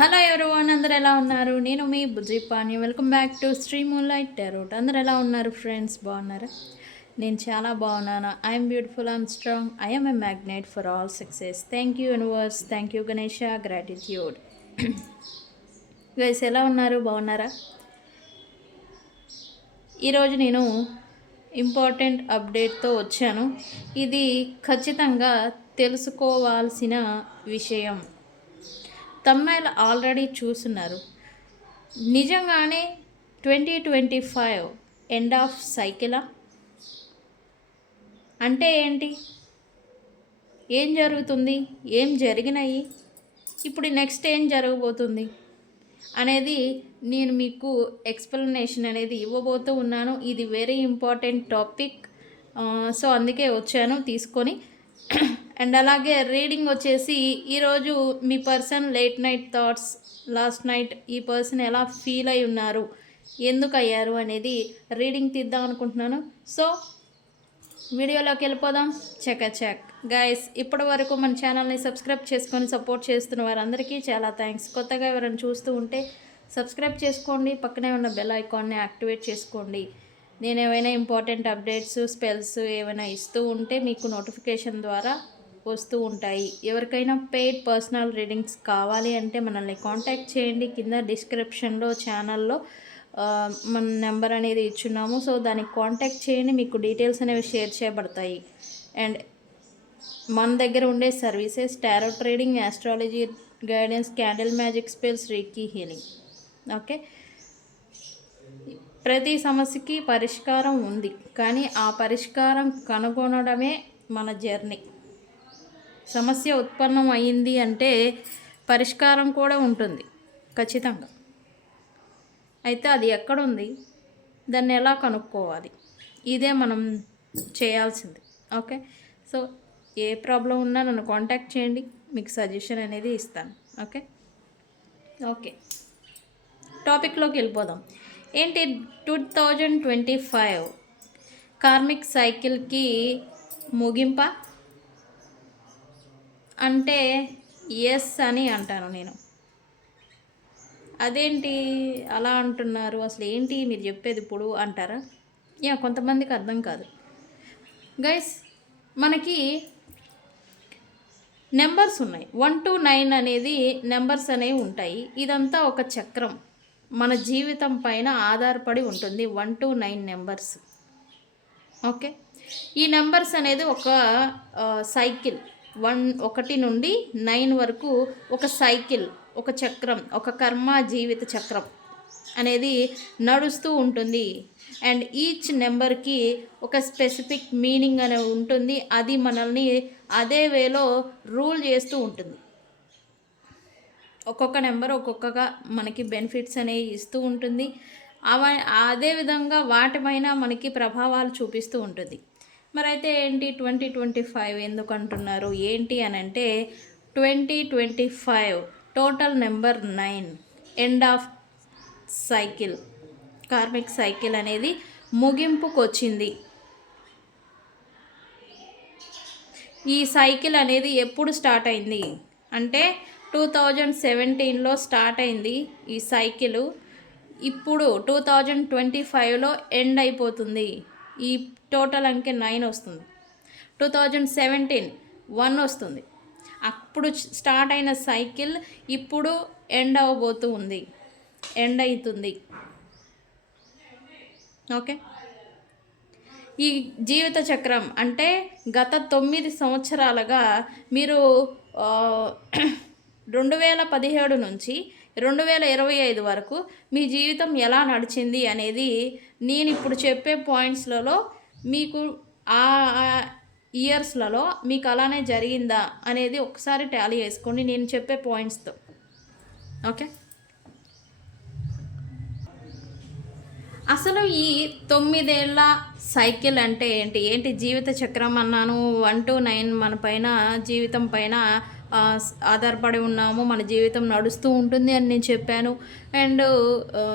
Hello everyone, అందరు ఎలా ఉన్నారు? నేను మీ Bujji Pani. Welcome back to Sri moonlight tarot. అందరు ఎలా ఉన్నారు ఫ్రెండ్స్? బాగున్నారా? నేను చాలా బాగున్నాను. I'm beautiful, I'm strong, I'm a magnet for all success. Thank you universe, thank you Ganesha, gratitude. Guys ఎలా ఉన్నారు? బాగున్నారా? ఈరోజు నేను ఇంపార్టెంట్ అప్డేట్తో వచ్చాను. ఇది ఖచ్చితంగా తెలుసుకోవాల్సిన విషయం. తమ్మైల్ ఆల్రెడీ చూస్తున్నారు. నిజంగానే 2025 ఎండ్ ఆఫ్ సైకిలా? అంటే ఏంటి? ఏం జరుగుతుంది? ఏం జరిగినాయి? ఇప్పుడు నెక్స్ట్ ఏం జరగబోతుంది అనేది నేను మీకు ఎక్స్ప్లెనేషన్ అనేది ఇవ్వబోతూ ఉన్నాను. ఇది వెరీ ఇంపార్టెంట్ టాపిక్. సో అందుకే వచ్చాను తీసుకొని. అండ్ అలాగే రీడింగ్ వచ్చేసి ఈరోజు మీ person late night thoughts, last night ఈ పర్సన్ ఎలా ఫీల్ అయి ఉన్నారు, ఎందుకు అయ్యారు అనేది రీడింగ్ తీద్దాం అనుకుంటున్నాను. సో వీడియోలోకి వెళ్ళిపోదాం. చెక్ గైస్, ఇప్పటి వరకు మన ఛానల్ని సబ్స్క్రైబ్ చేసుకొని సపోర్ట్ చేస్తున్న వారందరికీ చాలా థ్యాంక్స్. కొత్తగా ఎవరైనా చూస్తూ ఉంటే సబ్స్క్రైబ్ చేసుకోండి, పక్కనే ఉన్న బెల్ ఐకాన్ని యాక్టివేట్ చేసుకోండి. నేను ఏమైనా ఇంపార్టెంట్ అప్డేట్స్, స్పెల్స్ ఏమైనా ఇస్తూ ఉంటే మీకు నోటిఫికేషన్ ద్వారా వస్తూ ఉంటాయి. ఎవరికైనా పెయిడ్ పర్సనల్ రీడింగ్స్ కావాలి అంటే మనల్ని కాంటాక్ట్ చేయండి. కింద డిస్క్రిప్షన్లో ఛానల్లో మన నెంబర్ అనేది ఇచ్చున్నాము. సో దానికి కాంటాక్ట్ చేయండి, మీకు డీటెయిల్స్ అనేవి షేర్ చేయబడతాయి. అండ్ మన దగ్గర ఉండే services tarot trading, astrology guidance, candle magic spells, reiki healing. Okay, ప్రతి సమస్యకి పరిష్కారం ఉంది, కానీ ఆ పరిష్కారం కనుగొనడమే మన జర్నీ. సమస్య ఉత్పన్నం అయింది అంటే పరిష్కారం కూడా ఉంటుంది ఖచ్చితంగా. అయితే అది ఎక్కడుంది, దాన్ని ఎలా కనుక్కోవాలి, ఇదే మనం చేయాల్సింది. ఓకే, సో ఏ ప్రాబ్లం ఉన్నా నన్ను కాంటాక్ట్ చేయండి, మీకు సజెషన్ అనేది ఇస్తాను. ఓకే ఓకే టాపిక్లోకి వెళ్ళిపోదాం. ఏంటి 2025 కార్మిక్ సైకిల్కి ముగింప అంటే ఎస్ అని అంటాను నేను. అదేంటి అలా అంటున్నారు, అసలు ఏంటి మీరు చెప్పేది ఇప్పుడు అంటారా? కొంతమందికి అర్థం కాదు గైస్. మనకి నెంబర్స్ ఉన్నాయి, 1 to 9 అనేది నెంబర్స్ అనేవి ఉంటాయి. ఇదంతా ఒక చక్రం, మన జీవితం పైన ఆధారపడి ఉంటుంది. 1 to 9 నెంబర్స్. ఓకే, ఈ నెంబర్స్ అనేది ఒక సైకిల్. 1 నుండి 9 వరకు ఒక సైకిల్, ఒక చక్రం, ఒక కర్మ జీవిత చక్రం అనేది నడుస్తూ ఉంటుంది. అండ్ ఈచ్ నెంబర్కి ఒక స్పెసిఫిక్ మీనింగ్ అనేది ఉంటుంది. అది మనల్ని అదే వేలో రూల్ చేస్తూ ఉంటుంది. ఒక్కొక్క నెంబర్ ఒక్కొక్కగా మనకి బెనిఫిట్స్ అనేవి ఇస్తూ ఉంటుంది. అదేవిధంగా వాటిపైన మనకి ప్రభావాలు చూపిస్తూ ఉంటుంది. మరి అయితే ఏంటి 2025 ఎందుకు అంటున్నారు ఏంటి అని అంటే, 2025 total number 9, end of cycle, karmic cycle అనేది ముగింపుకు వచ్చింది. ఈ సైకిల్ అనేది ఎప్పుడు స్టార్ట్ అయింది అంటే 2017లో స్టార్ట్ అయింది ఈ సైకిల్. ఇప్పుడు 2025లో ఎండ్ అయిపోతుంది. ఈ టోటల్ అంకె 9 వస్తుంది. 2017 1 వస్తుంది. అప్పుడు స్టార్ట్ అయిన సైకిల్ ఇప్పుడు ఎండ్ అవ్వబోతూ ఉంది, ఎండ్ అవుతుంది. ఓకే, ఈ జీవిత చక్రం అంటే గత 9 సంవత్సరాలుగా మీరు 2017 నుంచి 2025 వరకు మీ జీవితం ఎలా నడిచింది అనేది నేను ఇప్పుడు చెప్పే పాయింట్స్లలో మీకు ఆ ఇయర్స్లలో మీకు అలానే జరిగిందా అనేది ఒకసారి టాలీ వేసుకోండి నేను చెప్పే పాయింట్స్తో. ఓకే, అసలు ఈ 9 ఏళ్ళ సైకిల్ అంటే ఏంటి జీవిత చక్రం అన్నాను. 1 to 9 మన పైన, జీవితం పైన ఆధారపడి ఉన్నాము, మన జీవితం నడుస్తూ ఉంటుంది అని నేను చెప్పాను. అండ్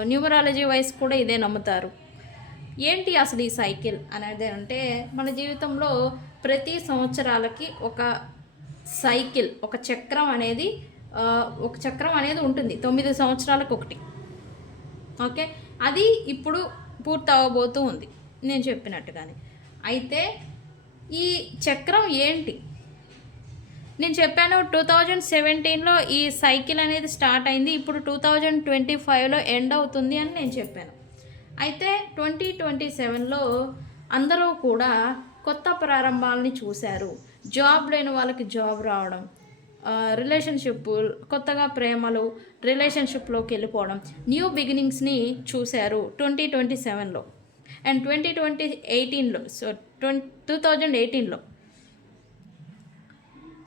న్యూమరాలజీ వైజ్ కూడా ఇదే నమ్ముతారు. ఏంటి అసలు ఈ సైకిల్ అనేది అంటే, మన జీవితంలో ప్రతి సంవత్సరాలకి ఒక సైకిల్, ఒక చక్రం అనేది ఒక చక్రం అనేది ఉంటుంది, 9 సంవత్సరాలకు ఒకటి. ఓకే, అది ఇప్పుడు పూర్తి అవ్వబోతూ ఉంది నేను చెప్పినట్టుగానే. అయితే ఈ చక్రం ఏంటి నేను చెప్పాను, 2017లో ఈ సైకిల్ అనేది స్టార్ట్ అయింది, ఇప్పుడు 2025లో ఎండ్ అవుతుంది అని నేను చెప్పాను. అయితే 2027లో అందరూ కూడా కొత్త ప్రారంభాలని చూశారు. జాబ్ లేని వాళ్ళకి జాబ్ రావడం, రిలేషన్షిప్, కొత్తగా ప్రేమలు రిలేషన్షిప్లోకి వెళ్ళిపోవడం, న్యూ బిగినింగ్స్ని చూశారు 2027లో. అండ్ 2018లో 2018లో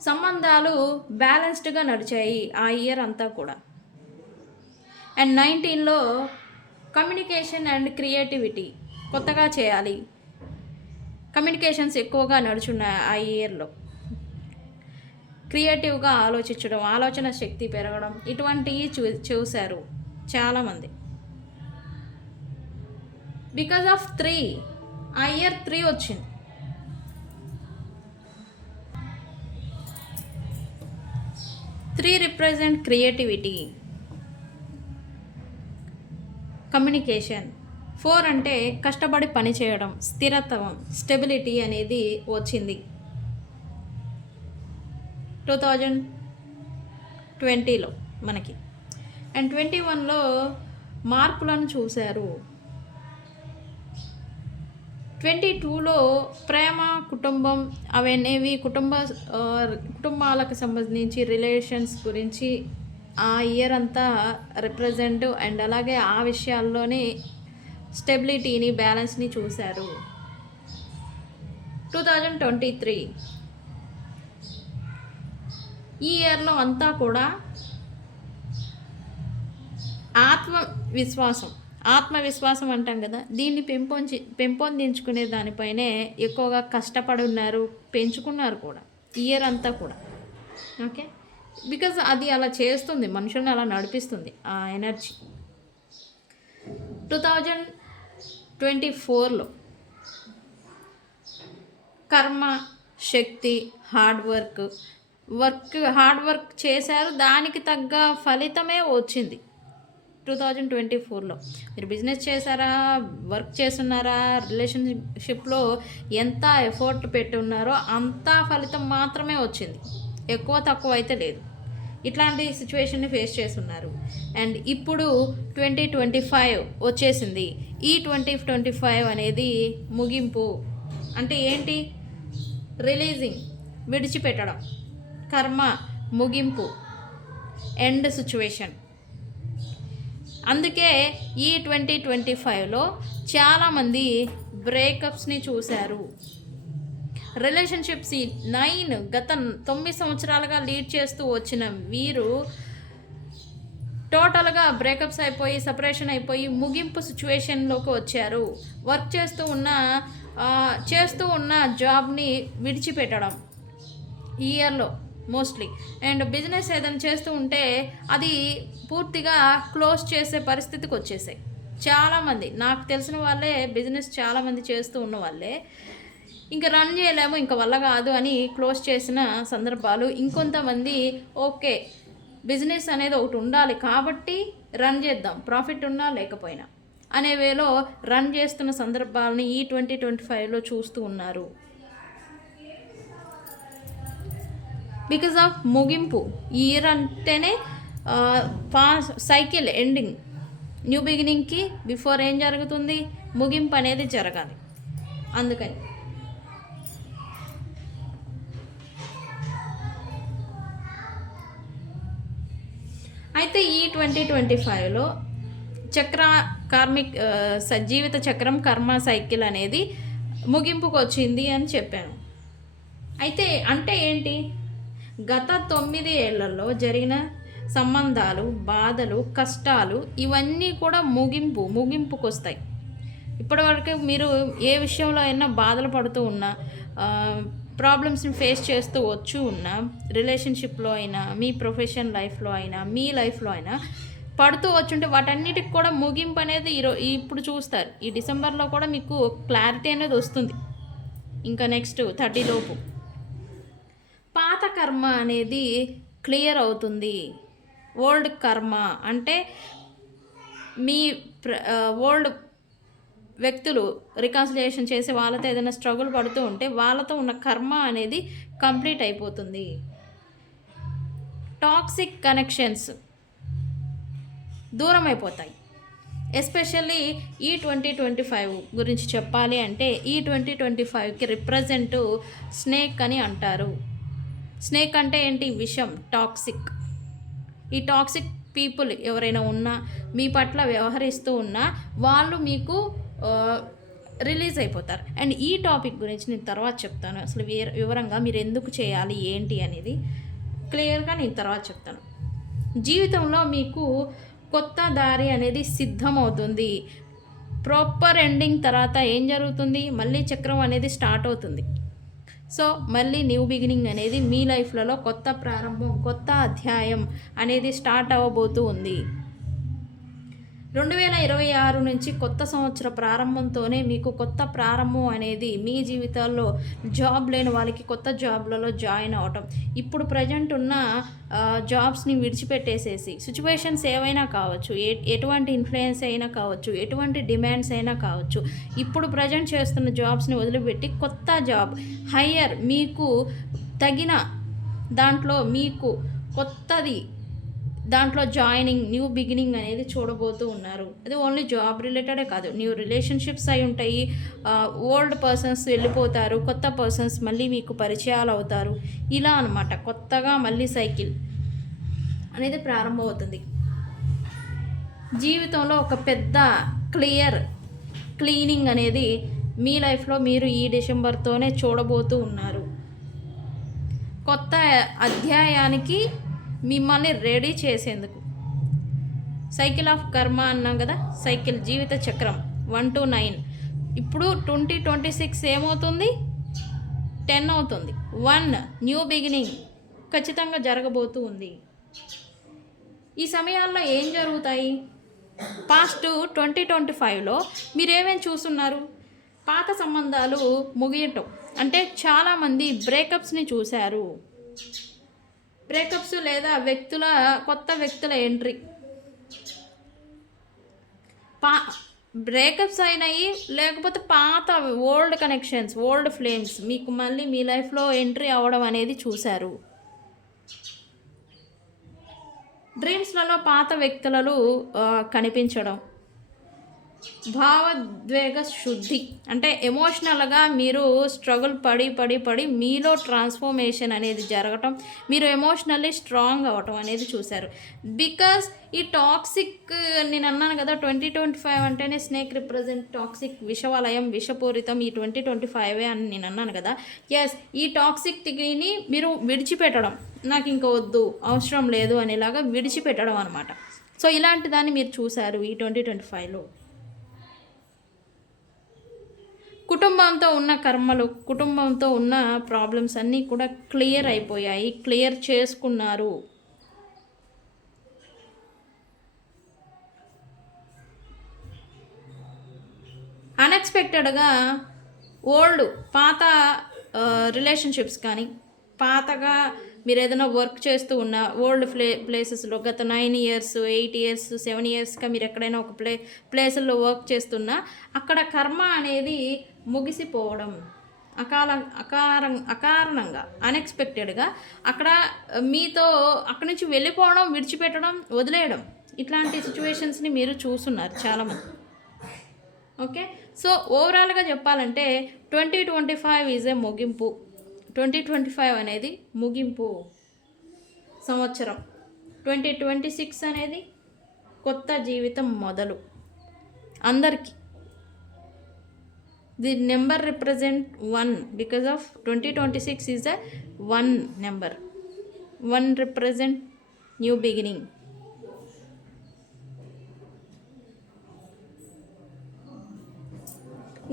సంబంధాలు బ్యాలెన్స్డ్గా నడిచాయి ఆ ఇయర్ అంతా కూడా. అండ్ 19లో కమ్యూనికేషన్ అండ్ క్రియేటివిటీ కొత్తగా చేయాలి, కమ్యూనికేషన్స్ ఎక్కువగా నడుచున్నాయి ఆ ఇయర్లో. క్రియేటివ్గా ఆలోచించడం, ఆలోచన శక్తి పెరగడం, ఇటువంటివి చూశారు చాలామంది. బికాజ్ ఆఫ్ 3 ఆ ఇయర్ 3 వచ్చింది. Three represent creativity, communication. 4 అంటే కష్టపడి పని చేయడం, స్థిరత్వం, స్టెబిలిటీ అనేది వచ్చింది 2020లో మనకి. అండ్ 21లో మార్పులను చూశారు. 22లో ప్రేమ, కుటుంబం అవనేవి కుటుంబాలకు సంబంధించి రిలేషన్స్ గురించి ఆ ఇయర్ అంతా రిప్రజెంట్. అండ్ అలాగే ఆ విషయాల్లోనే స్టెబిలిటీని, బ్యాలెన్స్ని చూశారు. 2023 ఈ ఇయర్లో అంతా కూడా ఆత్మవిశ్వాసం అంటాం కదా, దీన్ని పెంపొందించుకునే దానిపైనే ఎక్కువగా కష్టపడి ఉన్నారు, పెంచుకున్నారు కూడా ఇయర్ అంతా కూడా. ఓకే, బికాజ్ అది అలా చేస్తుంది, మనుషుల్ని అలా నడిపిస్తుంది ఆ ఎనర్జీ. 2024లో కర్మ, శక్తి, హార్డ్ వర్క్ చేశారు, దానికి తగ్గ ఫలితమే వచ్చింది 2024లో. మీరు బిజినెస్ చేశారా, వర్క్ చేస్తున్నారా, రిలేషన్షిప్లో ఎంత ఎఫర్ట్ పెట్టి ఉన్నారో అంత ఫలితం మాత్రమే వచ్చింది, ఎక్కువ తక్కువ అయితే లేదు. ఇట్లాంటి సిచ్యువేషన్ని ఫేస్ చేస్తున్నారు. అండ్ ఇప్పుడు 2025 వచ్చేసింది. ఈ 2025 అనేది ముగింపు. అంటే ఏంటి? రిలీజింగ్, విడిచిపెట్టడం, కర్మ, ముగింపు, ఎండ్ సిచ్యువేషన్. అందుకే ఈ 2025లో చాలామంది బ్రేకప్స్ని చూశారు. రిలేషన్షిప్స్ 9 గత 9 సంవత్సరాలుగా లీడ్ చేస్తూ వచ్చిన వీరు టోటల్గా బ్రేకప్స్ అయిపోయి, సపరేషన్ అయిపోయి, ముగింపు సిచ్యువేషన్లోకి వచ్చారు. వర్క్ చేస్తూ ఉన్న జాబ్ని విడిచిపెట్టడం ఈ ఇయర్లో మోస్ట్లీ. అండ్ బిజినెస్ ఏదైనా చేస్తూ ఉంటే అది పూర్తిగా క్లోజ్ చేసే పరిస్థితికి వచ్చేసాయి చాలామంది. నాకు తెలిసిన వాళ్ళే బిజినెస్ చాలామంది చేస్తూ ఉన్న వాళ్ళే ఇంకా రన్ చేయలేము, ఇంకా వల్ల కాదు అని క్లోజ్ చేసిన సందర్భాలు. ఇంకొంతమంది ఓకే, బిజినెస్ అనేది ఒకటి ఉండాలి కాబట్టి రన్ చేద్దాం, ప్రాఫిట్ ఉన్నా లేకపోయినా అనే వేలో రన్ చేస్తున్న సందర్భాలని ఈ 2025లో చూస్తూ ఉన్నారు. బికాజ్ ఆఫ్ ముగింపు. ఈ ఇయర్ అంటేనే సైకిల్ ఎండింగ్, న్యూ బిగినింగ్కి బిఫోర్ ఏం జరుగుతుంది? ముగింపు అనేది జరగాలి. అందుకని అయితే ఈ 2025లో జీవిత చక్రం, కర్మ సైకిల్ అనేది ముగింపుకు వచ్చింది అని చెప్పాను. అయితే అంటే ఏంటి? గత 9 ఏళ్లలో జరిగిన సంబంధాలు, బాధలు, కష్టాలు ఇవన్నీ కూడా ముగింపుకు వస్తాయి. ఇప్పటివరకు మీరు ఏ విషయంలో అయినా బాధలు పడుతూ ఉన్నా, ప్రాబ్లమ్స్ని ఫేస్ చేస్తూ వచ్చి ఉన్నా, రిలేషన్షిప్లో అయినా, మీ ప్రొఫెషన్ లైఫ్లో అయినా, మీ లైఫ్లో అయినా పడుతూ వచ్చుంటే వాటన్నిటికి కూడా ముగింపు అనేది ఇప్పుడు చూస్తారు. ఈ డిసెంబర్లో కూడా మీకు క్లారిటీ అనేది వస్తుంది. ఇంకా నెక్స్ట్ 30 లోపు పాత కర్మ అనేది క్లియర్ అవుతుంది. ఓల్డ్ కర్మ అంటే మీ ఓల్డ్ వ్యక్తులు రికాన్సిలియేషన్ చేసి వాళ్ళతో ఏదైనా స్ట్రగుల్ పడుతూ ఉంటే వాళ్ళతో ఉన్న కర్మ అనేది కంప్లీట్ అయిపోతుంది. టాక్సిక్ కనెక్షన్స్ దూరం అయిపోతాయి. ఎస్పెషల్లీ ఈ 2025 గురించి చెప్పాలి అంటే ఈ 2025కి రిప్రజెంట్ స్నేక్ అని అంటారు. స్నేక్ అంటే ఏంటి? విషం, టాక్సిక్. ఈ టాక్సిక్ పీపుల్ ఎవరైనా ఉన్నా, మీ పట్ల వ్యవహరిస్తూ ఉన్నా వాళ్ళు మీకు రిలీజ్ అయిపోతారు. అండ్ ఈ టాపిక్ గురించి నేను తర్వాత చెప్తాను. అసలు వివరంగా మీరు ఎందుకు చేయాలి ఏంటి అనేది క్లియర్గా నేను తర్వాత చెప్తాను. జీవితంలో మీకు కొత్త దారి అనేది సిద్ధమవుతుంది. ప్రాపర్ ఎండింగ్ తర్వాత ఏం జరుగుతుంది? మళ్ళీ చక్రం అనేది స్టార్ట్ అవుతుంది. సో మళ్ళీ న్యూ బిగినింగ్ అనేది మీ లైఫ్లలో కొత్త ప్రారంభం, కొత్త అధ్యాయం అనేది స్టార్ట్ అవ్వబోతూ ఉంది. 2026 నుంచి కొత్త సంవత్సర ప్రారంభంతోనే మీకు కొత్త ప్రారంభం అనేది మీ జీవితాల్లో జాబ్ లేని వాళ్ళకి కొత్త జాబ్లలో జాయిన్ అవ్వటం, ఇప్పుడు ప్రజెంట్ ఉన్న జాబ్స్ని విడిచిపెట్టేసేసి, సిచ్యువేషన్స్ ఏవైనా కావచ్చు, ఎటువంటి ఇన్ఫ్లుయెన్స్ అయినా కావచ్చు, ఎటువంటి డిమాండ్స్ అయినా కావచ్చు, ఇప్పుడు ప్రజెంట్ చేస్తున్న జాబ్స్ని వదిలిపెట్టి కొత్త జాబ్, హయ్యర్, మీకు తగిన దాంట్లో మీకు కొత్తది దాంట్లో జాయినింగ్, న్యూ బిగినింగ్ అనేది చూడబోతూ ఉన్నారు. అది ఓన్లీ జాబ్ రిలేటెడే కాదు, న్యూ రిలేషన్షిప్స్ అయి ఉంటాయి. ఓల్డ్ పర్సన్స్ వెళ్ళిపోతారు, కొత్త పర్సన్స్ మళ్ళీ మీకు పరిచయాలు అవుతారు. ఇలా అనమాట కొత్తగా మళ్ళీ సైకిల్ అనేది ప్రారంభమవుతుంది. జీవితంలో ఒక పెద్ద క్లీనింగ్ అనేది మీ లైఫ్లో మీరు ఈ డిసెంబర్తోనే చూడబోతూ ఉన్నారు. కొత్త అధ్యాయానికి మిమ్మల్ని రెడీ చేసేందుకు. సైకిల్ ఆఫ్ కర్మ అన్నాం కదా, సైకిల్ జీవిత చక్రం 1 to 9. ఇప్పుడు 2026 ఏమవుతుంది? 10 అవుతుంది. 1 న్యూ బిగినింగ్ ఖచ్చితంగా జరగబోతూ ఉంది. ఈ సమయాల్లో ఏం జరుగుతాయి? పాస్ట్ 2025లో మీరేమేమి చూస్తున్నారు? పాత సంబంధాలు ముగియటం, అంటే చాలామంది బ్రేకప్స్ని చూశారు. బ్రేకప్స్ లేదా కొత్త వ్యక్తుల ఎంట్రీ. బ్రేకప్స్ అయినాయి, లేకపోతే పాత ఓల్డ్ కనెక్షన్స్, ఓల్డ్ ఫ్లేమ్స్ మీకు మళ్ళీ మీ లైఫ్లో ఎంట్రీ అవ్వడం అనేది చూశారు. డ్రీమ్స్లలో పాత వ్యక్తులను కనిపించడం. భావోద్వేగ శుద్ధి, అంటే ఎమోషనల్గా మీరు స్ట్రగుల్ పడి మీలో ట్రాన్స్ఫర్మేషన్ అనేది జరగటం, మీరు ఎమోషనల్లీ స్ట్రాంగ్ అవ్వటం అనేది చూశారు. బికాస్ ఈ టాక్సిక్, నేను అన్నాను కదా 2025 అంటేనే స్నేక్ రిప్రజెంట్ టాక్సిక్, విషవలయం, విషపూరితం ఈ 2025 అని నేను అన్నాను కదా. ఎస్, ఈ టాక్సిక్ని మీరు విడిచిపెట్టడం, నాకు ఇంకా వద్దు, అవసరం లేదు అనేలాగా విడిచిపెట్టడం అనమాట. సో ఇలాంటి దాన్ని మీరు చూశారు ఈ 2025లో. కుటుంబంతో ఉన్న కర్మలు, కుటుంబంతో ఉన్న ప్రాబ్లమ్స్ అన్నీ కూడా క్లియర్ అయిపోయాయి, క్లియర్ చేసుకున్నారు. అన్ఎక్స్పెక్టెడ్గా పాత రిలేషన్షిప్స్ కానీ, పాతగా మీరు ఏదైనా వర్క్ చేస్తూ ఉన్న ఓల్డ్ ప్లేసెస్లో గత 9 years, 8 years, 7 yearsగా మీరు ఎక్కడైనా ఒక ప్లేసుల్లో వర్క్ చేస్తున్నా అక్కడ కర్మ అనేది ముగిసిపోవడం, అకారణంగా అన్ఎక్స్పెక్టెడ్గా అక్కడ మీతో అక్కడి నుంచి వెళ్ళిపోవడం, విడిచిపెట్టడం, వదిలేయడం, ఇట్లాంటి సిచ్యువేషన్స్ని మీరు చూస్తున్నారు చాలామంది. ఓకే, సో ఓవరాల్గా చెప్పాలంటే 2025 ఈజ్ ఏ ముగింపు. 2025 అనేది ముగింపు సంవత్సరం. 2026 అనేది కొత్త జీవితం మొదలు అందరికీ. The number represent 1 because of 2026 is a 1 number. 1 represent new beginning.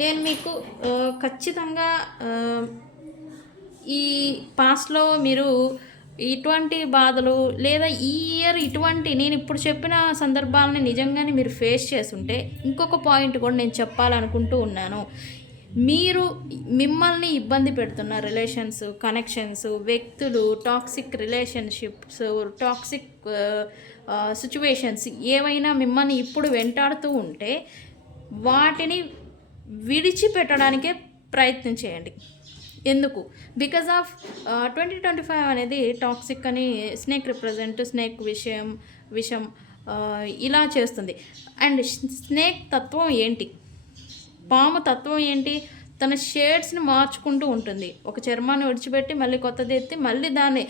నేను మీకు ఖచ్చితంగా ఈ పాస్ట్లో మీరు ఇటువంటి బాధలు లేదా ఈ ఇయర్ ఇటువంటి నేను ఇప్పుడు చెప్పిన సందర్భాలని నిజంగానే మీరు ఫేస్ చేస్తుంటే ఇంకొక పాయింట్ కూడా నేను చెప్పాలనుకుంటూ ఉన్నాను. మీరు మిమ్మల్ని ఇబ్బంది పెడుతున్న రిలేషన్స్, కనెక్షన్స్, వ్యక్తులు, టాక్సిక్ రిలేషన్షిప్స్, టాక్సిక్ సిచ్యువేషన్స్ ఏవైనా మిమ్మల్ని ఇప్పుడు వెంటాడుతూ ఉంటే వాటిని విడిచిపెట్టడానికే ప్రయత్నం చేయండి. ఎందుకు? బికాజ్ ఆఫ్ 2025 అనేది టాక్సిక్ అని స్నేక్ రిప్రజెంట్, స్నేక్ విషం ఇలా చేస్తుంది. అండ్ స్నేక్ తత్వం ఏంటి, పాము తత్వం ఏంటి, తన షేడ్స్ని మార్చుకుంటూ ఉంటుంది. ఒక చర్మాన్ని విడిచిపెట్టి మళ్ళీ కొత్తది ఎత్తి మళ్ళీ దాని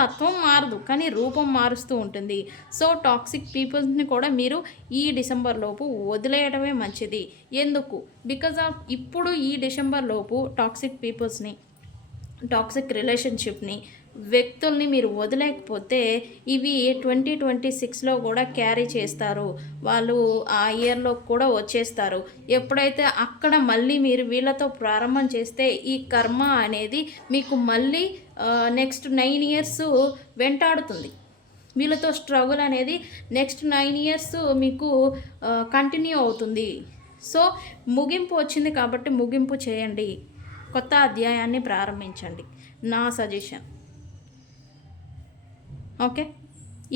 తత్వం మారదు, కానీ రూపం మారుస్తూ ఉంటుంది. సో టాక్సిక్ పీపుల్స్ని కూడా మీరు ఈ డిసెంబర్ లోపు వదిలేయడమే మంచిది. ఎందుకు? బికాజ్ ఆఫ్ ఇప్పుడు ఈ డిసెంబర్ లోపు టాక్సిక్ పీపుల్స్ని, టాక్సిక్ రిలేషన్షిప్ని, వ్యక్తుల్ని మీరు వదిలేకపోతే ఇవి 2026లో కూడా క్యారీ చేస్తారు. వాళ్ళు ఆ ఇయర్లో కూడా వచ్చేస్తారు. ఎప్పుడైతే అక్కడ మళ్ళీ మీరు వీళ్ళతో ప్రారంభం చేస్తే ఈ కర్మ అనేది మీకు మళ్ళీ నెక్స్ట్ 9 ఇయర్స్ వెంటాడుతుంది. వీళ్ళతో స్ట్రగుల్ అనేది నెక్స్ట్ 9 ఇయర్స్ మీకు కంటిన్యూ అవుతుంది. సో ముగింపు వచ్చింది కాబట్టి ముగింపు చేయండి, కొత్త అధ్యాయాన్ని ప్రారంభించండి, నా సజెషన్. ఓకే,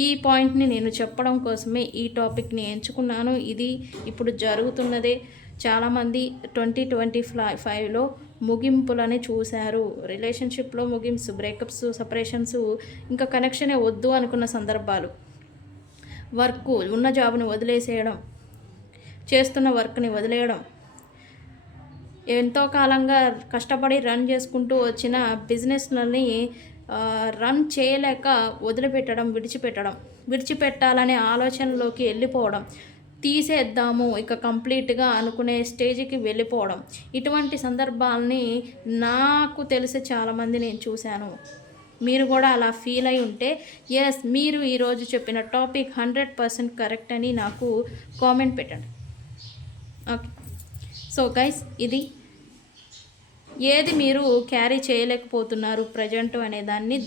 ఈ పాయింట్ని నేను చెప్పడం కోసమే ఈ టాపిక్ని ఎంచుకున్నాను. ఇది ఇప్పుడు జరుగుతున్నదే. చాలామంది 2025లో ముగింపులని చూశారు. రిలేషన్షిప్లో ముగింపు, బ్రేకప్స్, సపరేషన్స్, ఇంకా కనెక్షనే వద్దు అనుకున్న సందర్భాలు, వర్క్ ఉన్న జాబ్ని వదిలేసేయడం, చేస్తున్న వర్క్ని వదిలేయడం, ఎంతో కాలంగా కష్టపడి రన్ చేసుకుంటూ వచ్చిన బిజినెస్లని రన్ చేయలేక వదిలిపెట్టడం, విడిచిపెట్టాలనే ఆలోచనలోకి వెళ్ళిపోవడం, తీసేద్దాము ఇక కంప్లీట్గా అనుకునే స్టేజ్కి వెళ్ళిపోవడం, ఇటువంటి సందర్భాలని నాకు తెలిసి చాలామంది నేను చూశాను. మీరు కూడా అలా ఫీల్ అయి ఉంటే ఎస్, మీరు ఈరోజు చెప్పిన టాపిక్ 100% కరెక్ట్ అని నాకు కామెంట్ పెట్టండి. ఓకే, సో గైస్, ఇది ఏది మీరు క్యారీ చేయలేకపోతున్నారు ప్రజెంట్ అనే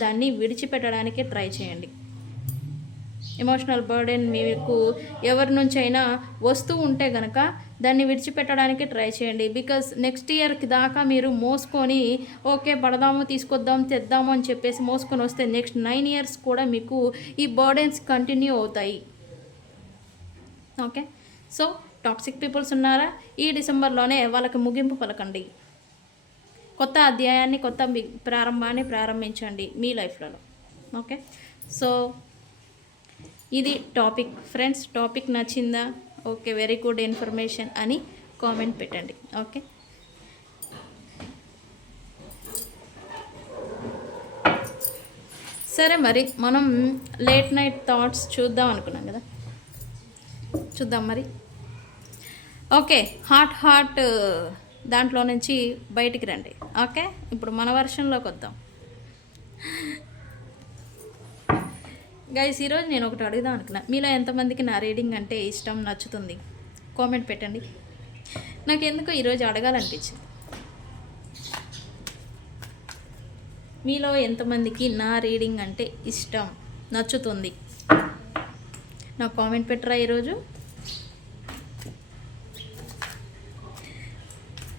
దాన్ని విడిచిపెట్టడానికి ట్రై చేయండి. ఎమోషనల్ బర్డెన్ మీకు ఎవరి నుంచైనా వస్తూ ఉంటే కనుక దాన్ని విడిచిపెట్టడానికి ట్రై చేయండి. బికాస్ నెక్స్ట్ ఇయర్కి దాకా మీరు మోసుకొని ఓకే పడదాము, తీసుకొద్దాము, తెద్దాము అని చెప్పేసి మోసుకొని వస్తే నెక్స్ట్ 9 ఇయర్స్ కూడా మీకు ఈ బర్డెన్స్ కంటిన్యూ అవుతాయి. ఓకే, సో టాక్సిక్ పీపుల్స్ ఉన్నారా, ఈ డిసెంబర్లోనే వాళ్ళకి ముగింపు పలకండి. కొత్త అధ్యాయాన్ని, కొత్త ప్రారంభాన్ని ప్రారంభించండి మీ లైఫ్లలో. ఓకే, సో ఇది టాపిక్ ఫ్రెండ్స్. టాపిక్ నచ్చిందా? ఓకే, వెరీ గుడ్ ఇన్ఫర్మేషన్ అని కామెంట్ పెట్టండి. ఓకే, సరే, మరి మనం లేట్ నైట్ థాట్స్ చూద్దాం అనుకున్నాం కదా, చూద్దాం మరి. ఓకే, హాట్ దాంట్లో నుంచి బయటికి రండి. ఓకే, ఇప్పుడు మన వర్షన్లోకి వద్దాం. గైస్, ఈరోజు నేను ఒకటి అడుగుదాం అనుకున్నా. మీలో ఎంతమందికి నా రీడింగ్ అంటే ఇష్టం, నచ్చుతుంది? కామెంట్ పెట్టండి. నాకు ఎందుకో ఈరోజు అడగాలనిపించింది. మీలో ఎంతమందికి నా రీడింగ్ అంటే ఇష్టం, నచ్చుతుంది? నాకు కామెంట్ పెట్టరా ఈరోజు.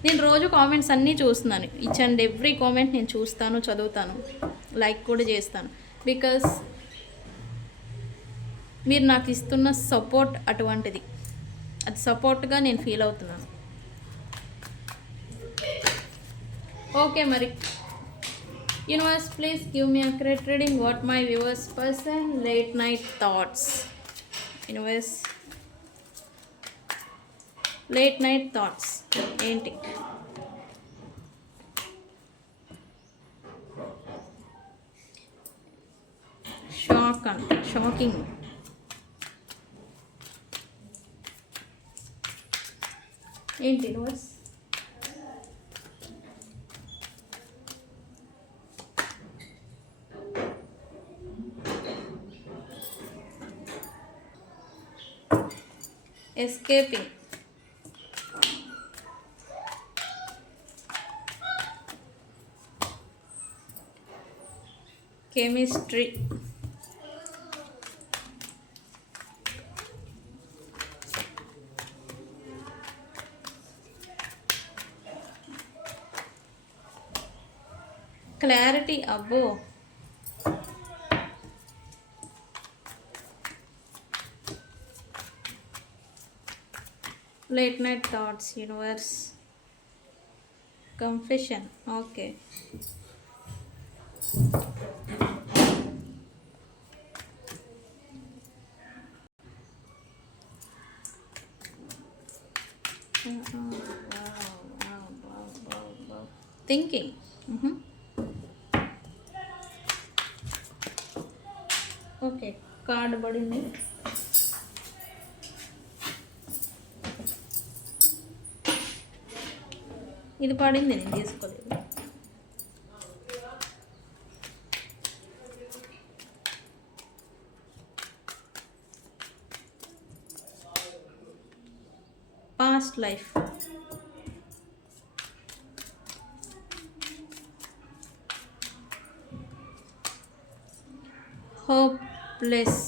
నేను రోజు కామెంట్స్ అన్నీ చూస్తున్నాను. ఈచ్ అండ్ ఎవ్రీ కామెంట్ నేను చూస్తాను, చదువుతాను, లైక్ కూడా చేస్తాను. బికాస్ మీరు నాకు ఇస్తున్న సపోర్ట్ అటువంటిది. అది సపోర్ట్గా నేను ఫీల్ అవుతున్నాను. ఓకే, మరి universe please give me accurate reading what my viewers person late night thoughts. Universe, late night thoughts ఏంటి? షాకింగ్. ఏంటి యూనివర్స్? ఎస్కేపింగ్. కెమిస్ట్రీ. క్లారిటీ. అబ్బో, late night thoughts, universe, confession. Okay, thinking. Okay, card పడింది. ఇది పడింది, నేను తీసుకోలేదు. Past life. Hopeless.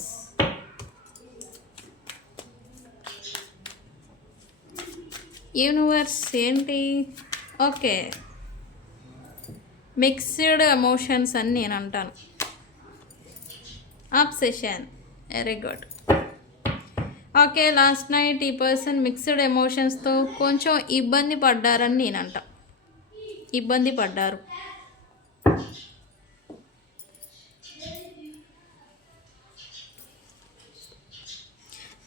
Universe ఏంటి? Okay, mixed emotions అని నేను అంటాను. Obsession. Very good. Okay, last night ఈ పర్సన్ మిక్స్డ్ ఎమోషన్స్తో కొంచెం ఇబ్బంది పడ్డారని నేను అంట. ఇబ్బంది పడ్డారు.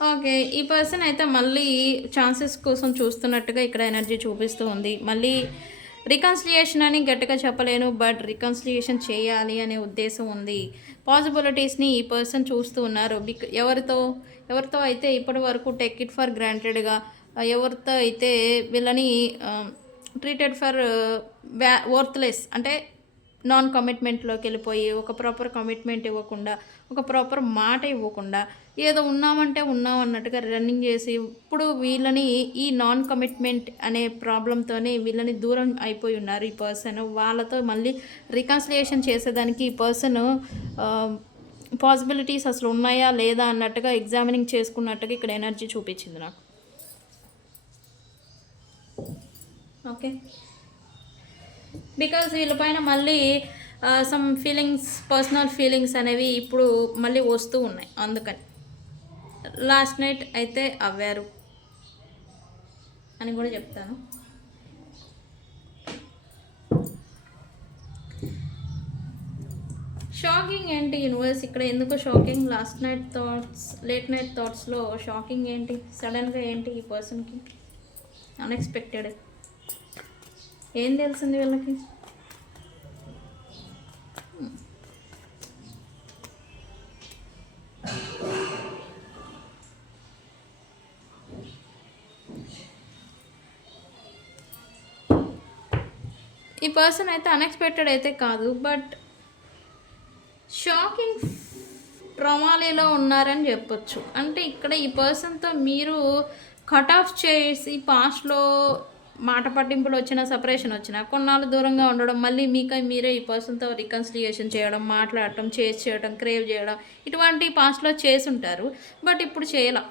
ఓకే, ఈ పర్సన్ అయితే మళ్ళీ ఛాన్సెస్ కోసం చూస్తున్నట్టుగా ఇక్కడ ఎనర్జీ చూపిస్తూ ఉంది. మళ్ళీ రికన్సిలియేషన్ అని గట్టిగా చెప్పలేను, బట్ రికన్సిలియేషన్ చేయాలి అనే ఉద్దేశం ఉంది. పాసిబిలిటీస్ని ఈ పర్సన్ చూస్తూ ఉన్నారు. ఎవరితో అయితే ఇప్పటి వరకు టేక్ ఇట్ ఫర్ గ్రాంటెడ్గా, ఎవరితో అయితే వీళ్ళని ట్రీటెడ్ ఫర్ వర్త్లెస్ అంటే నాన్ కమిట్మెంట్లోకి వెళ్ళిపోయి ఒక ప్రాపర్ కమిట్మెంట్ ఇవ్వకుండా, ఒక ప్రాపర్ మాట ఇవ్వకుండా, ఏదో ఉన్నామంటే ఉన్నాం అన్నట్టుగా రన్నింగ్ చేసి ఇప్పుడు వీళ్ళని ఈ నాన్ కమిట్మెంట్ అనే ప్రాబ్లంతోనే వీళ్ళని దూరం అయిపోయి ఉన్నారు ఈ పర్సన్. వాళ్ళతో మళ్ళీ రికన్సిలియేషన్ చేసేదానికి ఈ పర్సన్ పాసిబిలిటీస్ అసలు ఉన్నాయా లేదా అన్నట్టుగా ఎగ్జామినింగ్ చేసుకున్నట్టుగా ఇక్కడ ఎనర్జీ చూపించింది నాకు. ఓకే, బికాజ్ వీళ్ళపైన మళ్ళీ సమ్ ఫీలింగ్స్, పర్సనల్ ఫీలింగ్స్ అనేవి ఇప్పుడు మళ్ళీ వస్తూ ఉన్నాయి. అందుకని లాస్ట్ నైట్ అయితే అవ్వారు అని కూడా చెప్తాను. షాకింగ్ ఏంటి యూనివర్స్ ఇక్కడ? ఎందుకు shocking? Last night thoughts, late night థాట్స్లో షాకింగ్ ఏంటి? సడన్గా ఏంటి ఈ పర్సన్కి? అన్ఎక్స్పెక్టెడ్. ఏం తెలిసింది వీళ్ళకి? ఈ పర్సన్ అయితే అన్ఎక్స్పెక్టెడ్ అయితే కాదు, బట్ షాకింగ్ ట్రామాలో ఉన్నారని చెప్పొచ్చు. అంటే ఇక్కడ ఈ పర్సన్తో మీరు కట్ ఆఫ్ చేసి పాస్ట్లో మాట పట్టింపులు వచ్చినా, సపరేషన్ వచ్చినా, కొన్నాళ్ళు దూరంగా ఉండడం, మళ్ళీ మీరే ఈ పర్సన్తో రికన్సిలియేషన్ చేయడం, మాట్లాడటం, చేయడం, క్రేవ్ చేయడం, ఇటువంటి పాస్ట్లో చేసి ఉంటారు. బట్ ఇప్పుడు చేయాల,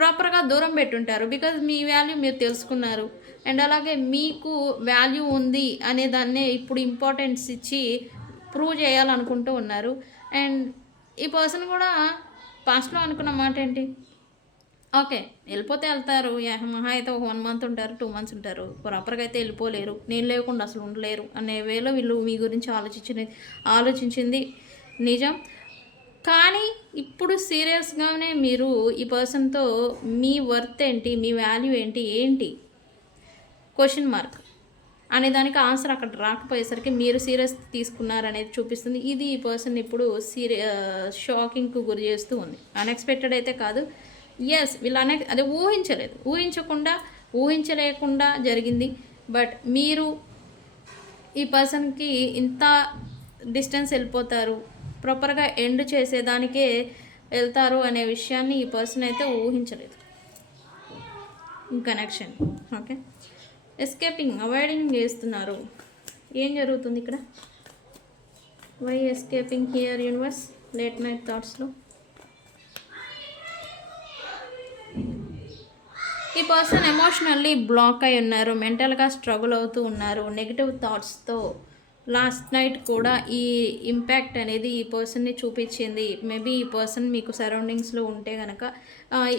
ప్రాపర్గా దూరం పెట్టుంటారు. బికాజ్ మీ వాల్యూ మీరు తెలుసుకున్నారు, అండ్ అలాగే మీకు వాల్యూ ఉంది అనే దాన్నే ఇప్పుడు ఇంపార్టెన్స్ ఇచ్చి ప్రూవ్ చేయాలనుకుంటూ ఉన్నారు. అండ్ ఈ పర్సన్ కూడా పాస్ట్లో అనుకున్న మాట ఏంటి? ఓకే, వెళ్ళిపోతే వెళ్తారు, మహా అయితే ఒక 1 month ఉంటారు, 2 months ఉంటారు, ప్రాపర్గా అయితే వెళ్ళిపోలేరు, నేను లేకుండా అసలు ఉండలేరు అనే వేలో వీళ్ళు మీ గురించి ఆలోచించింది నిజం. కానీ ఇప్పుడు సీరియస్గానే మీరు ఈ పర్సన్తో మీ వర్త్ ఏంటి, మీ వాల్యూ ఏంటి క్వశ్చన్ మార్క్ అనే దానికి ఆన్సర్ అక్కడ రాకపోయేసరికి మీరు సీరియస్ తీసుకున్నారనేది చూపిస్తుంది. ఇది ఈ పర్సన్ ఇప్పుడు షాకింగ్కు గురి చేస్తూ ఉంది. అన్ఎక్స్పెక్టెడ్ అయితే కాదు. ఎస్, వీళ్ళు అది ఊహించలేకుండా జరిగింది. బట్ మీరు ఈ పర్సన్కి ఇంత డిస్టెన్స్ వెళ్ళిపోతారు, ప్రాపర్గా ఎండ్ చేసేదానికే వెళ్తారు అనే విషయాన్ని ఈ పర్సన్ అయితే ఊహించలేదు. కనెక్షన్. ఓకే, ఎస్కేపింగ్, అవాయిడింగ్ చేస్తున్నారు. ఏం జరుగుతుంది ఇక్కడ? Why escaping here universe? Late night థాట్స్లో ఈ ఈ పర్సన్ ఎమోషనల్లీ బ్లాక్ అయి ఉన్నారు, మెంటల్గా స్ట్రగుల్ అవుతూ ఉన్నారు నెగిటివ్ థాట్స్తో. లాస్ట్ నైట్ కూడా ఈ ఇంపాక్ట్ అనేది ఈ పర్సన్ని చూపించింది. మేబీ ఈ పర్సన్ మీకు సరౌండింగ్స్లో ఉంటే కనుక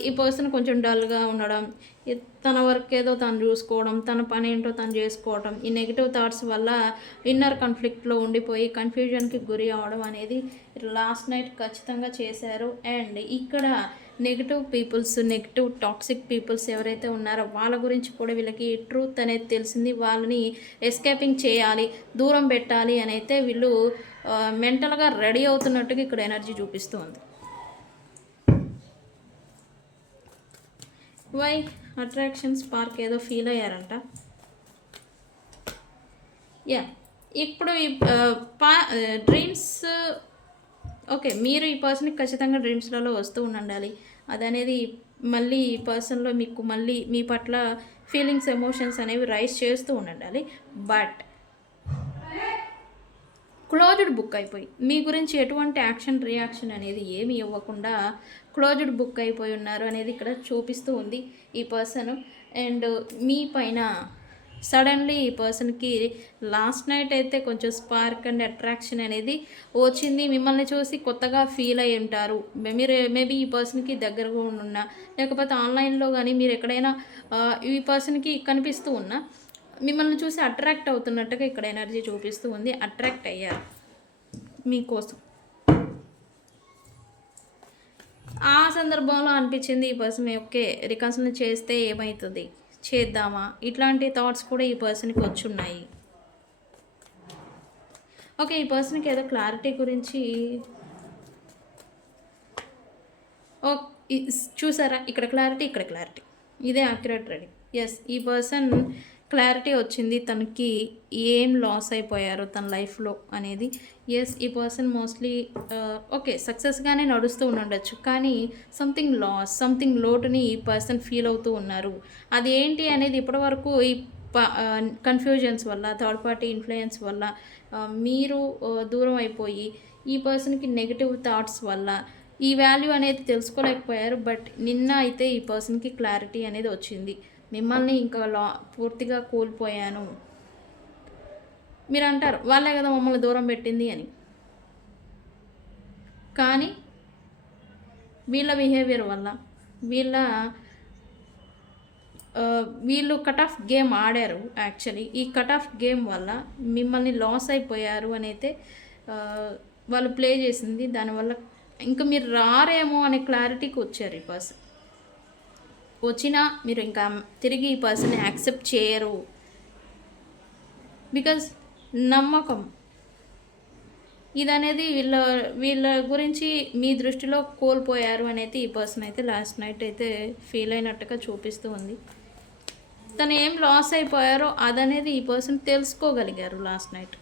ఈ పర్సన్ కొంచెం డల్గా ఉండడం, తన వర్క్ ఏదో తను చూసుకోవడం, తన పని ఏంటో తను చేసుకోవడం, ఈ నెగిటివ్ థాట్స్ వల్ల ఇన్నర్ కాన్ఫ్లిక్ట్లో ఉండిపోయి కన్ఫ్యూజన్కి గురి అవడం అనేది లాస్ట్ నైట్ ఖచ్చితంగా చేశారు. అండ్ ఇక్కడ negative peoples, negative toxic peoples ఎవరైతే ఉన్నారో వాళ్ళ గురించి కూడా వీళ్ళకి ట్రూత్ అనేది తెలిసింది. వాళ్ళని ఎస్కేపింగ్ చేయాలి, దూరం పెట్టాలి అని అయితే వీళ్ళు మెంటల్గా రెడీ అవుతున్నట్టుగా ఇక్కడ ఎనర్జీ చూపిస్తుంది. వై అట్రాక్షన్ స్పార్క్ ఏదో ఫీల్ అయ్యారంట. యా, ఇప్పుడు ఈ డ్రీమ్స్ ఓకే, మీరు ఈ పర్సన్కి ఖచ్చితంగా డ్రీమ్స్లలో వస్తూ ఉండాలి. అదనేది మళ్ళీ ఈ పర్సన్లో మీకు మళ్ళీ మీ పట్ల ఫీలింగ్స్, ఎమోషన్స్ అనేవి రైజ్ చేస్తూ ఉండాలి. బట్ క్లోజ్డ్ బుక్ అయిపోయి మీ గురించి ఎటువంటి యాక్షన్ రియాక్షన్ అనేది ఏమి ఇవ్వకుండా క్లోజ్డ్ బుక్ అయిపోయి ఉన్నారు అనేది ఇక్కడ చూపిస్తూ ఉంది ఈ పర్సన్. అండ్ మీ పైన సడన్లీ ఈ పర్సన్కి లాస్ట్ నైట్ అయితే కొంచెం స్పార్క్ అండ్ అట్రాక్షన్ అనేది వచ్చింది. మిమ్మల్ని చూసి కొత్తగా ఫీల్ అయి ఉంటారు. మీరు మేబీ ఈ పర్సన్కి దగ్గరగా ఉన్నా, లేకపోతే ఆన్లైన్లో కానీ మీరు ఎక్కడైనా ఈ పర్సన్కి కనిపిస్తూ ఉన్నా మిమ్మల్ని చూసి అట్రాక్ట్ అవుతున్నట్టుగా ఇక్కడ ఎనర్జీ చూపిస్తూ ఉంది. అట్రాక్ట్ అయ్యారు మీకోసం. ఆ సందర్భంలో అనిపించింది ఈ పర్సన్ ఓకే రికన్సిల్ చేస్తే ఏమవుతుంది, చేద్దామా, ఇట్లాంటి థాట్స్ కూడా ఈ పర్సన్కి వచ్చి ఉన్నాయి. ఓకే, ఈ పర్సన్కి ఏదో క్లారిటీ గురించి చూసారా, ఇక్కడ క్లారిటీ, ఇక్కడ క్లారిటీ, ఇదే యాక్యురేట్ రీడింగ్. ఎస్, ఈ పర్సన్ క్లారిటీ వచ్చింది తనకి ఏం లాస్ అయిపోయారో తన లైఫ్లో అనేది. ఎస్, ఈ పర్సన్ మోస్ట్లీ ఓకే సక్సెస్గానే నడుస్తూ ఉండొచ్చు, కానీ సంథింగ్ లాస్, సంథింగ్ లోటుని ఈ పర్సన్ ఫీల్ అవుతూ ఉన్నారు. అది ఏంటి అనేది ఇప్పటివరకు ఈ కన్ఫ్యూజన్స్ వల్ల, థర్డ్ పార్టీ ఇన్ఫ్లుయెన్స్ వల్ల మీరు దూరం అయిపోయి ఈ పర్సన్కి నెగిటివ్ థాట్స్ వల్ల ఈ వాల్యూ అనేది తెలుసుకోలేకపోయారు. బట్ నిన్న అయితే ఈ పర్సన్కి క్లారిటీ అనేది వచ్చింది. మిమ్మల్ని ఇంకా పూర్తిగా కోల్పోయాను. మీరు అంటారు వాళ్ళే కదా మమ్మల్ని దూరం పెట్టింది అని, కానీ వీళ్ళ బిహేవియర్ వల్ల వీళ్ళు కట్ ఆఫ్ గేమ్ ఆడారు. యాక్చువల్లీ ఈ కట్ ఆఫ్ గేమ్ వల్ల మిమ్మల్ని లాస్ అయిపోయారు అని అయితే వాళ్ళు ప్లే చేసింది. దానివల్ల ఇంకా మీరు రారేమో అనే క్లారిటీకి వచ్చారు ఈ పర్సన్. వచ్చినా మీరు ఇంకా తిరిగి ఈ పర్సన్ని యాక్సెప్ట్ చేయరు. బికాజ్ నమ్మకం ఇదనేది వీళ్ళ గురించి మీ దృష్టిలో కోల్పోయారు అనేది ఈ పర్సన్ అయితే లాస్ట్ నైట్ అయితే ఫీల్ అయినట్టుగా చూపిస్తూ ఉంది. తను ఏం లాస్ అయిపోయారో అదనేది ఈ పర్సన్ తెలుసుకోగలిగారు లాస్ట్ నైట్.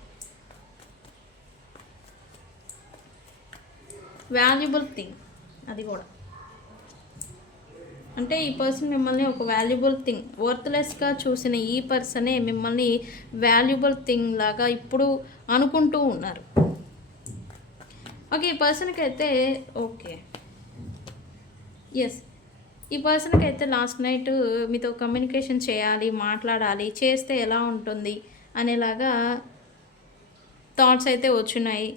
వాల్యుబుల్ థింగ్ అది కూడా, అంటే ఈ పర్సన్ మిమ్మల్ని ఒక వాల్యుబుల్ థింగ్, వర్త్లెస్గా చూసిన ఈ పర్సనే మిమ్మల్ని వాల్యుబుల్ థింగ్ లాగా ఇప్పుడు అనుకుంటూ ఉన్నారు. ఓకే, ఈ పర్సన్కి అయితే ఓకే ఎస్, ఈ పర్సన్కి అయితే లాస్ట్ నైట్ మీతో కమ్యూనికేషన్ చేయాలి, మాట్లాడాలి, చేస్తే ఎలా ఉంటుంది అనేలాగా థాట్స్ అయితే వచ్చినాయి.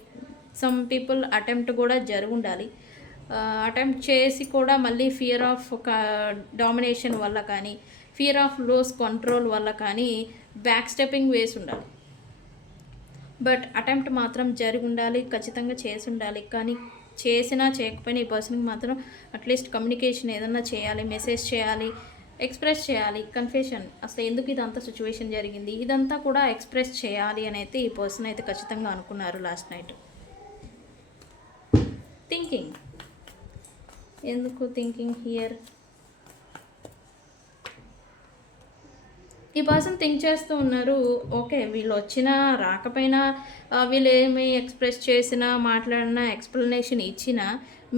సమ్ పీపుల్ అటెంప్ట్ కూడా జరుగుండాలి. అటెంప్ట్ చేసి కూడా మళ్ళీ ఫియర్ ఆఫ్ డామినేషన్ వల్ల కానీ, ఫియర్ ఆఫ్ లూజ్ కంట్రోల్ వల్ల కానీ బ్యాక్ స్టెప్పింగ్ వేసి ఉండాలి. బట్ అటెంప్ట్ మాత్రం జరిగి ఉండాలి, ఖచ్చితంగా చేసి ఉండాలి. కానీ చేసినా చేయకపోయినా ఈ పర్సన్కి మాత్రం అట్లీస్ట్ కమ్యూనికేషన్ ఏదన్నా చేయాలి, మెసేజ్ చేయాలి, ఎక్స్ప్రెస్ చేయాలి. కన్ఫెషన్ అసలు ఎందుకు ఇదంతా సిచ్యువేషన్ జరిగింది ఇదంతా కూడా ఎక్స్ప్రెస్ చేయాలి అని అయితే ఈ పర్సన్ అయితే ఖచ్చితంగా అనుకున్నారు లాస్ట్ నైట్. థింకింగ్, ఎందుకు థింకింగ్ హియర్, ఈ పర్సన్ థింక్ చేస్తూ ఉన్నారు. ఓకే, వీళ్ళు వచ్చినా రాకపోయినా, వీళ్ళు ఏమి ఎక్స్ప్రెస్ చేసినా, మాట్లాడినా, ఎక్స్ప్లెనేషన్ ఇచ్చినా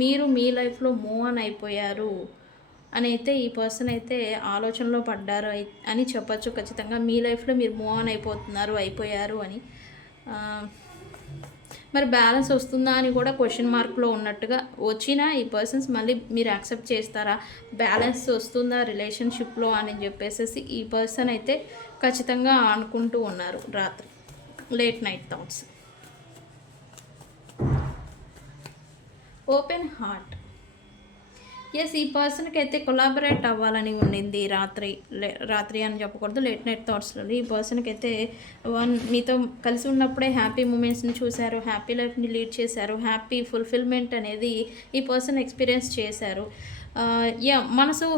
మీరు మీ లైఫ్లో మూవ్ ఆన్ అయిపోయారు అని అయితే ఈ పర్సన్ అయితే ఆలోచనలో పడ్డారు అని చెప్పచ్చు. ఖచ్చితంగా మీ లైఫ్లో మీరు మూవ్ ఆన్ అయిపోయారు అని. మరి బ్యాలెన్స్ వస్తుందా అని కూడా క్వశ్చన్ మార్క్లో ఉన్నట్టుగా వచ్చినా ఈ పర్సన్స్ మళ్ళీ మీరు యాక్సెప్ట్ చేస్తారా, బ్యాలెన్స్ వస్తుందా రిలేషన్షిప్లో అని చెప్పేసి ఈ పర్సన్ అయితే ఖచ్చితంగా అనుకుంటూ ఉన్నారు రాత్రి. Late night thoughts. Open heart. Yes, ఈ పర్సన్కి అయితే కొలాబరేట్ అవ్వాలని ఉండింది రాత్రి అని చెప్పకూడదు, లేట్ నైట్ థాట్స్లో. ఈ పర్సన్కి అయితే మీతో కలిసి ఉన్నప్పుడే హ్యాపీ మూమెంట్స్ని చూశారు, హ్యాపీ లైఫ్ని లీడ్ చేశారు, హ్యాపీ ఫుల్ఫిల్మెంట్ అనేది ఈ పర్సన్ ఎక్స్పీరియన్స్ చేశారు. మనసు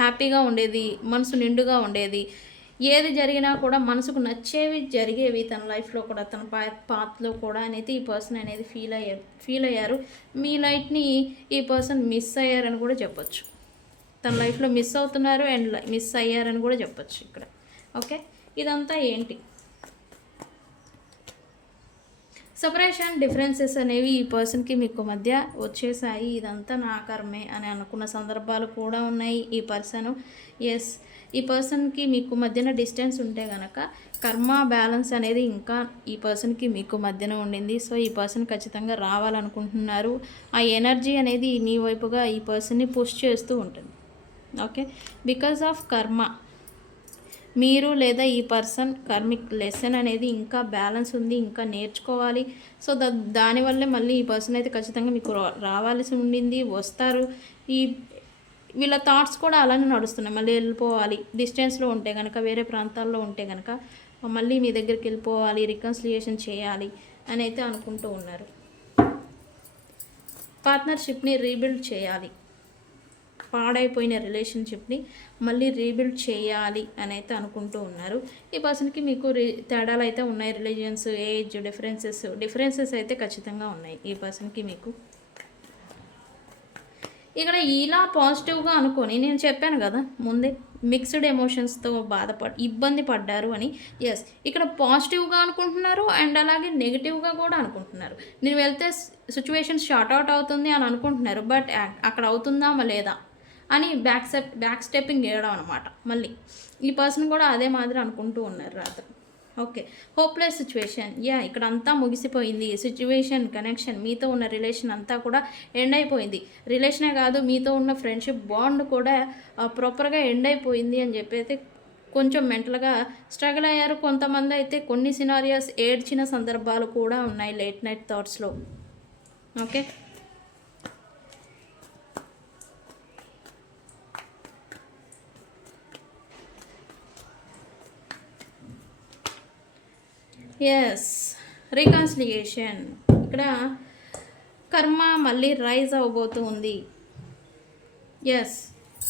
హ్యాపీగా ఉండేది, మనసు నిండుగా ఉండేది, ఏది జరిగినా కూడా మనసుకు నచ్చేవి జరిగేవి తన లైఫ్లో కూడా, తన పాత్లో కూడా అనేది ఈ పర్సన్ అనేది ఫీల్ అయ్యారు. మీ లైఫ్ని ఈ పర్సన్ మిస్ అయ్యారని కూడా చెప్పొచ్చు. తన లైఫ్లో మిస్ అవుతున్నారు అండ్ మిస్ అయ్యారని కూడా చెప్పొచ్చు ఇక్కడ. ఓకే, ఇదంతా ఏంటి? సపరేషన్, డిఫరెన్సెస్ అనేవి ఈ పర్సన్కి మీకు మధ్య వచ్చేసాయి. ఇదంతా నా కర్మే అని అనుకున్న సందర్భాలు కూడా ఉన్నాయి ఈ పర్సన్. ఎస్, ఈ పర్సన్కి మీకు మధ్యన డిస్టెన్స్ ఉంటే కనుక కర్మ బ్యాలెన్స్ అనేది ఇంకా ఈ పర్సన్కి మీకు మధ్యన ఉండింది. సో ఈ పర్సన్ ఖచ్చితంగా రావాలనుకుంటున్నారు. ఆ ఎనర్జీ అనేది మీ వైపుగా ఈ పర్సన్ని పుష్ చేస్తూ ఉంటుంది. ఓకే, బికాజ్ ఆఫ్ కర్మ మీరు లేదా ఈ పర్సన్ కర్మిక్ లెసన్ అనేది ఇంకా బ్యాలెన్స్ ఉంది, ఇంకా నేర్చుకోవాలి. సో దానివల్లే మళ్ళీ ఈ పర్సన్ అయితే ఖచ్చితంగా మీకు రావాల్సి ఉండింది, వస్తారు. వీళ్ళ థాట్స్ కూడా అలానే నడుస్తున్నాయి. మళ్ళీ వెళ్ళిపోవాలి, డిస్టెన్స్లో ఉంటే కనుక, వేరే ప్రాంతాల్లో ఉంటే కనుక మళ్ళీ మీ దగ్గరికి వెళ్ళిపోవాలి, రికన్సిలియేషన్ చేయాలి అని అయితే అనుకుంటూ ఉన్నారు. పార్ట్నర్షిప్ని రీబిల్డ్ చేయాలి, పాడైపోయిన రిలేషన్షిప్ని మళ్ళీ రీబిల్డ్ చేయాలి అని అయితే అనుకుంటూ ఉన్నారు. ఈ పర్సన్కి మీకు తేడాలు అయితే ఉన్నాయి. రిలీజియన్స్, ఏజ్ డిఫరెన్సెస్ అయితే ఖచ్చితంగా ఉన్నాయి ఈ పర్సన్కి మీకు. ఇక్కడ ఇలా పాజిటివ్గా అనుకొని నేను చెప్పాను కదా ముందే, మిక్స్డ్ ఎమోషన్స్తో ఇబ్బంది పడ్డారు అని. ఎస్, ఇక్కడ పాజిటివ్గా అనుకుంటున్నారు అండ్ అలాగే నెగిటివ్గా కూడా అనుకుంటున్నారు. నేను వెళ్తే సిచ్యువేషన్ షార్ట్ అవుట్ అవుతుంది అని అనుకుంటున్నారు, బట్ అక్కడ అవుతుందా లేదా అని బ్యాక్ స్టెప్పింగ్ చేయడం అనమాట. మళ్ళీ ఈ పర్సన్ కూడా అదే మాదిరి అనుకుంటూ ఉన్నారు రాత్రి. Okay, hopeless situation. ఇక్కడ అంతా ముగిసిపోయింది. సిచ్యువేషన్, కనెక్షన్, మీతో ఉన్న రిలేషన్ అంతా కూడా ఎండ్ అయిపోయింది. రిలేషనే కాదు, మీతో ఉన్న ఫ్రెండ్షిప్ బాండ్ కూడా ప్రాపర్గా ఎండ్ అయిపోయింది అని చెప్పి అయితే కొంచెం మెంటల్గా స్ట్రగుల్ అయ్యారు. కొంతమంది అయితే కొన్ని సినారియోస్ ఏడ్చిన సందర్భాలు కూడా ఉన్నాయి లేట్ నైట్ థాట్స్లో. Okay, yes, reconciliation. ఇక్కడ కర్మ మళ్ళీ రైజ్ అవ్వబోతూ ఉంది. ఎస్,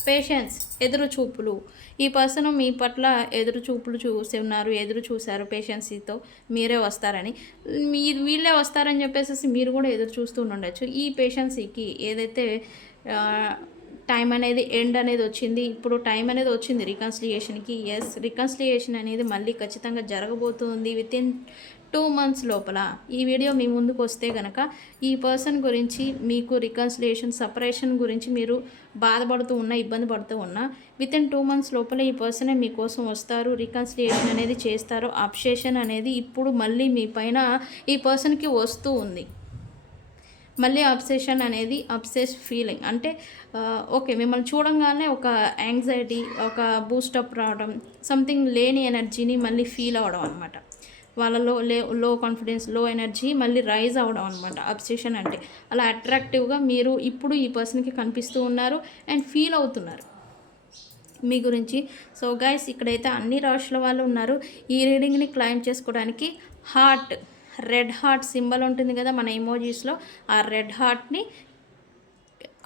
పేషెన్స్, ఎదురు చూపులు. ఈ పర్సన్ మీ పట్ల ఎదురు చూపులు ఎదురు చూశారు పేషెన్సీతో మీరే వస్తారని. వీళ్ళే వస్తారని చెప్పేసి మీరు కూడా ఎదురు చూస్తూ ఉండొచ్చు. ఈ పేషెన్సీకి ఏదైతే టైం అనేది ఎండ్ అనేది వచ్చింది, ఇప్పుడు టైం అనేది వచ్చింది రికన్సిలియేషన్కి. ఎస్, రికన్సిలియేషన్ అనేది మళ్ళీ ఖచ్చితంగా జరగబోతుంది వితిన్ 2 months లోపల. ఈ వీడియో మీ ముందుకు వస్తే కనుక ఈ పర్సన్ గురించి మీకు రికన్సిలియేషన్, సపరేషన్ గురించి మీరు బాధపడుతూ ఉన్నా, ఇబ్బంది పడుతూ ఉన్నా వితిన్ 2 months లోపల ఈ పర్సనే మీకోసం వస్తారు, రికన్సిలియేషన్ అనేది చేస్తారు. అబ్సెషన్ అనేది ఇప్పుడు మళ్ళీ మీ పైన ఈ పర్సన్కి వస్తూ ఉంది. మళ్ళీ అబ్సెషన్ అనేది అబ్సెస్ ఫీలింగ్ అంటే ఓకే, మిమ్మల్ని చూడంగానే ఒక యాంగ్జైటీ, ఒక బూస్టప్ రావడం, సంథింగ్ లేని ఎనర్జీని మళ్ళీ ఫీల్ అవ్వడం అనమాట. వాళ్ళలో లో కాన్ఫిడెన్స్, లో ఎనర్జీ మళ్ళీ రైజ్ అవ్వడం అనమాట అబ్సెషన్ అంటే. అలా అట్రాక్టివ్గా మీరు ఇప్పుడు ఈ పర్సన్కి కనిపిస్తూ ఉన్నారు అండ్ ఫీల్ అవుతున్నారు మీ గురించి. సో గైస్, ఇక్కడైతే అన్ని రాశుల వాళ్ళు ఉన్నారు. ఈ రీడింగ్ని క్లైమ్ చేసుకోవడానికి రెడ్ హార్ట్ సింబల్ ఉంటుంది కదా మన ఎమోజీస్లో, ఆ రెడ్ హార్ట్ని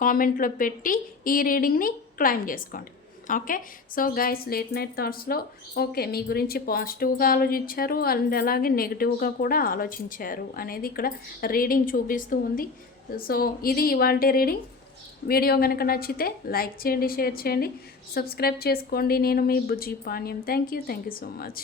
కామెంట్లో పెట్టి ఈ రీడింగ్ని క్లైమ్ చేసుకోండి. Okay, so guys, late night థాట్స్లో ఓకే మీ గురించి పాజిటివ్గా ఆలోచించారు అండ్ అలాగే నెగిటివ్గా కూడా ఆలోచించారు అనేది ఇక్కడ రీడింగ్ చూపిస్తూ ఉంది. సో ఇది ఇవాల్టి రీడింగ్. వీడియో కనుక నచ్చితే లైక్ చేయండి, షేర్ చేయండి, సబ్స్క్రైబ్ చేసుకోండి. నేను మీ Bujji Panyam. Thank you so much.